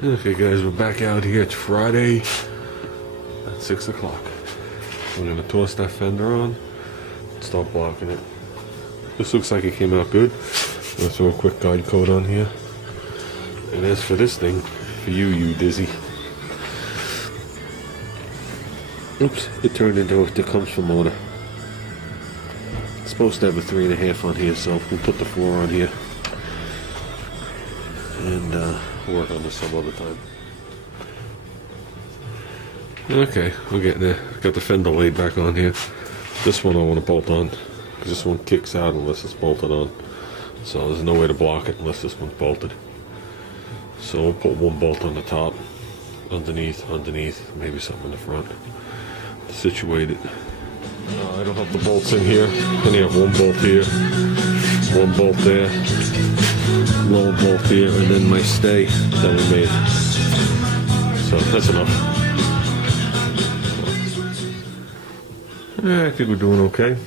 Okay guys, we're back out here. It's Friday at 6 o'clock. We're gonna toss that fender on and start blocking it. This looks like it came out good. I'm gonna throw a quick guide coat on here. And as for this thing, for you dizzy. Oops, it turned into a Tecumseh motor. It's supposed to have a 3.5 on here, so we'll put the 4 on here. And work on this some other time. Okay, we're getting there. Got the fender laid back on here. This one I want to bolt on, because this one kicks out unless it's bolted on. So there's no way to block it unless this one's bolted. So we'll put one bolt on the top, underneath, maybe something in the front. Situate it. I don't have the bolts in here. Only have one bolt here, one bolt there, lower bolt here, and then my stay that we made. So that's enough. I think we're doing okay.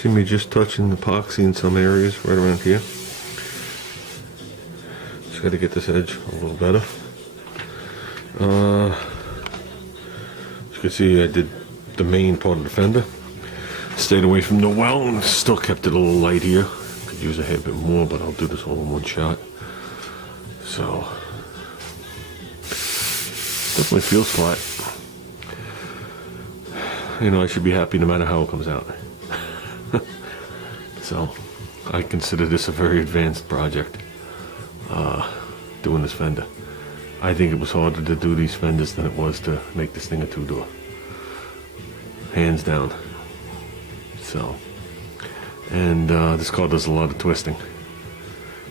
See me just touching the epoxy in some areas right around here. Just got to get this edge a little better. As you can see, I did the main part of the fender. Stayed away from the well and still kept it a little light here. Could use a hair bit more, but I'll do this all in one shot. So, definitely feels flat. You know, I should be happy no matter how it comes out. So, I consider this a very advanced project. Doing this fender. I think it was harder to do these fenders than it was to make this thing a 2-door. Hands down. So, and this car does a lot of twisting.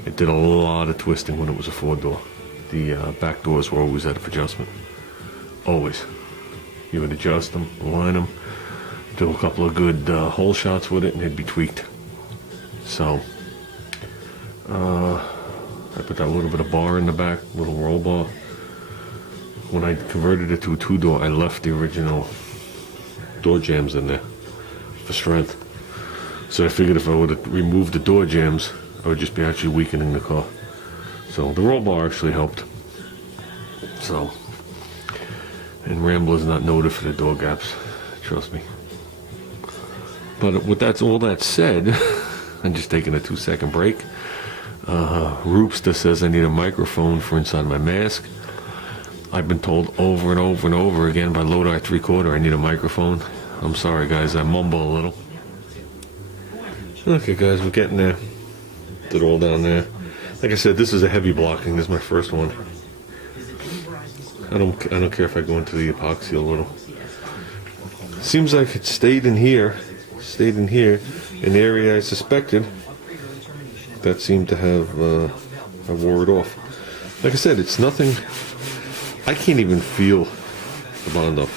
It did a lot of twisting when it was a 4-door. The back doors were always out of adjustment. Always. You would adjust them, align them, do a couple of good hole shots with it, and it'd be tweaked. So, I put that little bit of bar in the back, little roll bar. When I converted it to a 2-door, I left the original door jambs in there for strength. So I figured if I would have removed the door jambs, I would just be actually weakening the car. So the roll bar actually helped. So, and Rambler's not noted for the door gaps, trust me. But with all that said, I'm just taking a 2-second break. Roopster says I need a microphone for inside my mask. I've been told over and over and over again by Lodi 3/4 I need a microphone. I'm sorry guys, I mumble a little. Okay guys, we're getting there. Did all down there. Like I said, this is a heavy blocking. This is my first one. I don't care if I go into the epoxy a little. Seems like it stayed in here, an area I suspected. That seemed to have I wore it off. Like I said, it's nothing. I can't even feel the Bondo.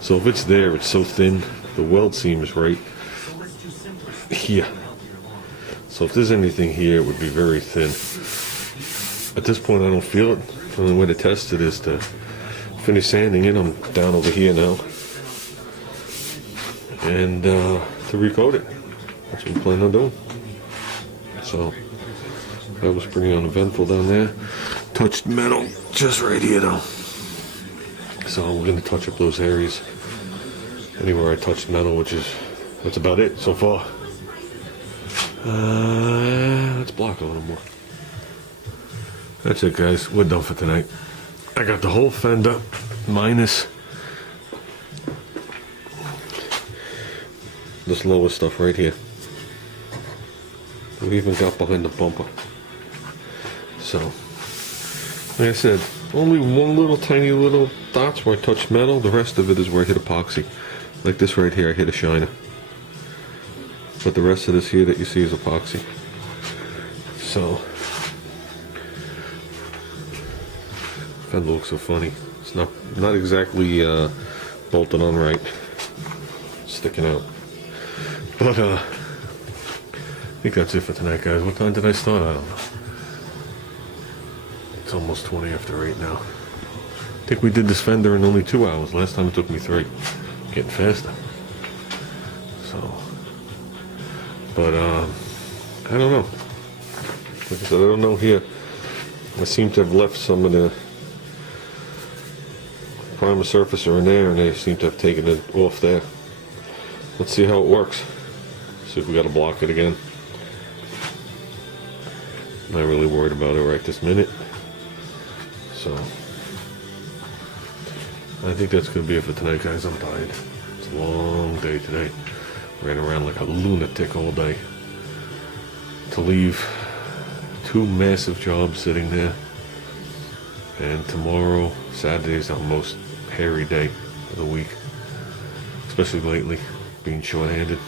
So if it's there, it's so thin. The weld seam is right here. So if there's anything here, it would be very thin. At this point, I don't feel it. The only way to test it is to finish sanding it. I'm down over here now, and to recoat it. That's what I'm planning on doing. So that was pretty uneventful down there. Touched metal just right here though. So we're gonna touch up those areas. Anywhere I touched metal, that's about it so far. Let's block a little more. That's it guys, we're done for tonight. I got the whole fender minus this lower stuff right here. We even got behind the bumper. So, like I said, only one little tiny little dots where I touched metal. The rest of it is where I hit epoxy. Like this right here, I hit a shiner. But the rest of this here that you see is epoxy. So, fender looks so funny. It's not exactly bolted on right. Sticking out. But I think that's it for tonight, guys. What time did I start? I don't know. It's almost 20 after 8 now. I think we did this fender in only 2 hours. Last time it took me 3. Getting faster. So, but I don't know. Like I said, I don't know here I seem to have left some of the primer surfacer in there, and they seem to have taken it off there. Let's see how it works. See if we got to block it again. Not really worried about it right this minute. So I think that's going to be it for tonight, guys. I'm tired. It's a long day today. Ran around like a lunatic all day to leave 2 massive jobs sitting there. And tomorrow, Saturday, is our most hairy day of the week, especially lately, being short-handed.